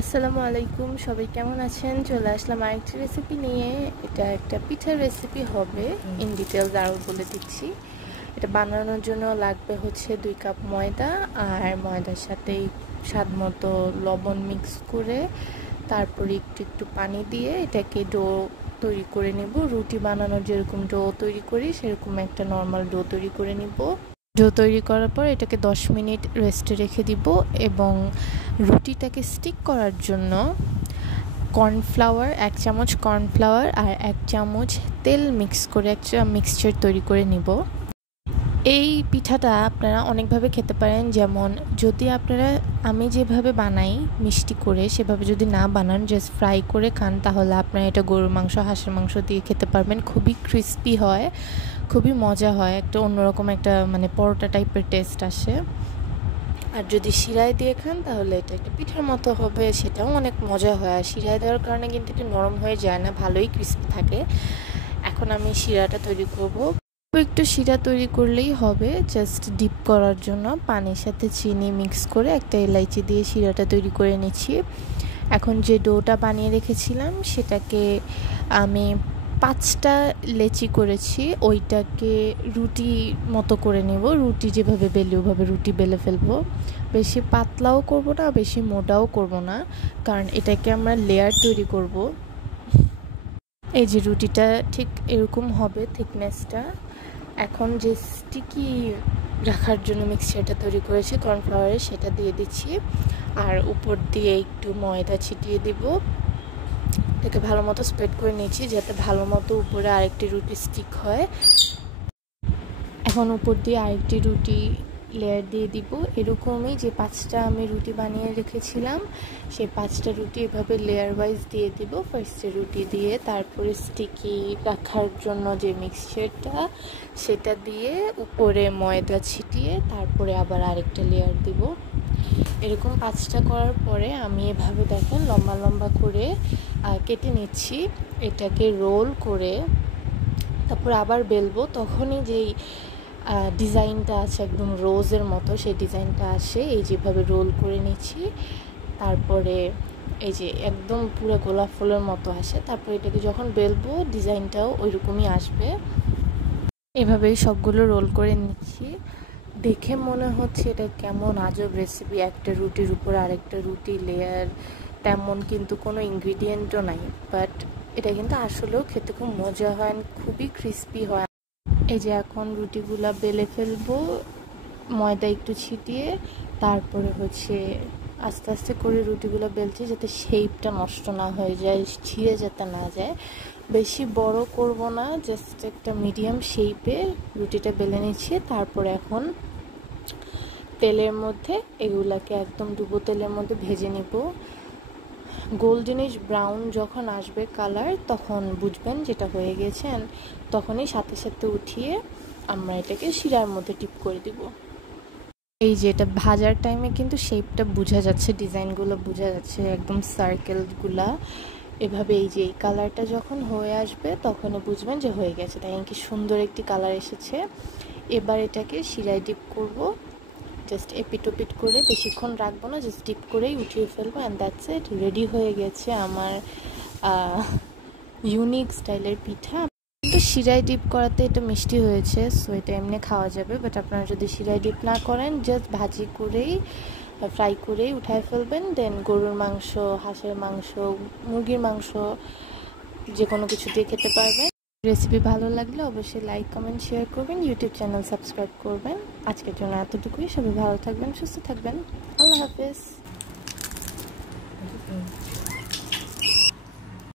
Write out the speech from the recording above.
আসসালামু আলাইকুম, সবাই কেমন আছেন? চলে আসলাম আরেকটি রেসিপি নিয়ে। এটা একটা পিঠার রেসিপি হবে। ইন ডিটেলস আরও বলে দিচ্ছি। এটা বানানোর জন্য লাগবে হচ্ছে 2 কাপ ময়দা, আর ময়দার সাথে স্বাদ মতো লবণ মিক্স করে তারপরে একটু একটু পানি দিয়ে এটাকে ডো তৈরি করে নেব। রুটি বানানোর যেরকম ডো তৈরি করি সেরকম একটা নর্মাল ডো তৈরি করে নিব। ডো তৈরি করার পর এটাকে 10 মিনিট রেস্টে রেখে দিব এবং রুটিটাকে স্টিক করার জন্য কর্নফ্লাওয়ার 1 চামচ কর্নফ্লাওয়ার আর 1 চামচ তেল মিক্স করে একটা মিক্সচার তৈরি করে নিব। এই পিঠাটা আপনারা অনেকভাবে খেতে পারেন, যেমন যদি আপনারা আমি যেভাবে বানাই মিষ্টি করে সেভাবে যদি না বানান, জাস্ট ফ্রাই করে খান, তাহলে আপনারা এটা গরুর মাংস, হাঁসের মাংস দিয়ে খেতে পারবেন। খুবই ক্রিস্পি হয়, খুবই মজা হয়, একটা অন্যরকম একটা পরোটা টাইপের টেস্ট আসে। আর যদি শিরায় দিয়ে খান তাহলে এটা একটা পিঠার মতো হবে, সেটাও অনেক মজা হয়। আর শিরায় দেওয়ার কারণে কিন্তু এটা নরম হয়ে যায় না, ভালোই ক্রিস্পি থাকে। এখন আমি শিরাটা তৈরি করব। একটু শিরা তৈরি করলেই হবে, জাস্ট ডিপ করার জন্য পানির সাথে চিনি মিক্স করে একটা এলাইচি দিয়ে শিরাটা তৈরি করে নিচ্ছি। এখন যে ডোটা বানিয়ে রেখেছিলাম সেটাকে আমি 5টা লেচি করেছি, ওইটাকে রুটি মতো করে নেব। রুটি যেভাবে বেলি ওভাবে রুটি বেলে ফেলবো। বেশি পাতলাও করব না, বেশি মোটাও করব না, কারণ এটাকে আমরা লেয়ার তৈরি করব। এই যে রুটিটা ঠিক এরকম হবে থিকনেসটা। এখন যে স্টিকি রাখার জন্য মিক্সচারটা তৈরি করেছি কর্নফ্লাওয়ারের, সেটা দিয়ে দিচ্ছি আর উপর দিয়ে একটু ময়দা ছিটিয়ে দিব। এটাকে ভালো মতো স্প্রেড করে নিচ্ছি যাতে ভালো মতো উপরে আরেকটি রুটি স্টিক হয়। এখন উপর দিয়ে আরেকটি রুটি লেয়ার দিয়ে দিব। এরকমই যে 5টা আমি রুটি বানিয়ে রেখেছিলাম সেই 5টা রুটি এভাবে লেয়ার ওয়াইজ দিয়ে দিব। ফার্স্টে রুটি দিয়ে তারপরে স্টিকি রাখার জন্য যে মিক্সচারটা সেটা দিয়ে উপরে ময়দা ছিটিয়ে তারপরে আবার আরেকটা লেয়ার দিব। এরকম 5টা করার পরে আমি এভাবে দেখেন লম্বা লম্বা করে কেটে নিচ্ছি। এটাকে রোল করে তারপর আবার বেলবো, তখনই যেই ডিজাইনটা আছে একদম রোজের মতো সেই ডিজাইনটা আসে। এই যেভাবে রোল করে নিচ্ছি, তারপরে এই যে একদম পুরো গোলাপ ফুলের মতো আসে। তারপর এটাকে যখন বেলবো ডিজাইনটাও ওইরকমই আসবে। এভাবেই সবগুলো রোল করে নিচ্ছি। দেখে মনে হচ্ছে এটা কেমন আজব রেসিপি, একটা রুটির উপর আরেকটা রুটি লেয়ার, তেমন কিন্তু কোনো ইনগ্রিডিয়েন্টও নাই, বাট এটা কিন্তু আসলেও খেতে খুব মজা হয়, খুবই ক্রিস্পি হয়। এই যে এখন রুটিগুলা বেলে ফেলবো ময়দা একটু ছিটিয়ে, তারপরে হচ্ছে আস্তে আস্তে করে রুটিগুলো বেলছি যাতে শেপটা নষ্ট না হয়ে যায়, ছিঁড়ে যেতে না যায়। বেশি বড় করব না, জাস্ট একটা মিডিয়াম শেপে রুটিটা বেলে নিচ্ছি। তারপরে এখন তেলের মধ্যে এগুলাকে একদম ডুবো তেলের মধ্যে ভেজে নিব। গোল্ডেনিশ ব্রাউন যখন আসবে কালার, তখন বুঝবেন যেটা হয়ে গেছে, তখনই সাথে সাথে উঠিয়ে আমরা এটাকে শিরার মধ্যে টিপ করে দিব। এই যে এটা ভাজার টাইমে কিন্তু শেপটা বোঝা যাচ্ছে, ডিজাইনগুলো বোঝা যাচ্ছে, একদম সার্কেলগুলা এভাবে। এই যে এই কালারটা যখন হয়ে আসবে তখনই বুঝবেন যে হয়ে গেছে। তাই কি সুন্দর একটি কালার এসেছে। এবার এটাকে শিরায় ডিপ করব, জাস্ট এপিটোপিট করে, বেশিক্ষণ রাখবো না, জাস্ট ডিপ করেই উঠিয়ে ফেলবো। অ্যান্ড দ্যাটস ইট, রেডি হয়ে গেছে আমার ইউনিক স্টাইলের পিঠা। কিন্তু শিরায় ডিপ করাতে এটা মিষ্টি হয়েছে, সো এটা এমনি খাওয়া যাবে। বাট আপনারা যদি শিরায় ডিপ না করেন, জাস্ট ভাজি করেই ফ্রাই করেই উঠায় ফেলবেন, দেন গরুর মাংস, হাঁসের মাংস, মুরগির মাংস যে কোনো কিছু দিয়ে খেতে পারবেন। রেসিপি ভালো লাগলে অবশ্যই লাইক, কমেন্ট, শেয়ার করবেন, ইউটিউব চ্যানেল সাবস্ক্রাইব করবেন। আজকের জন্য এতটুকুই। সবাই ভালো থাকবেন, সুস্থ থাকবেন। আল্লাহ হাফেজ।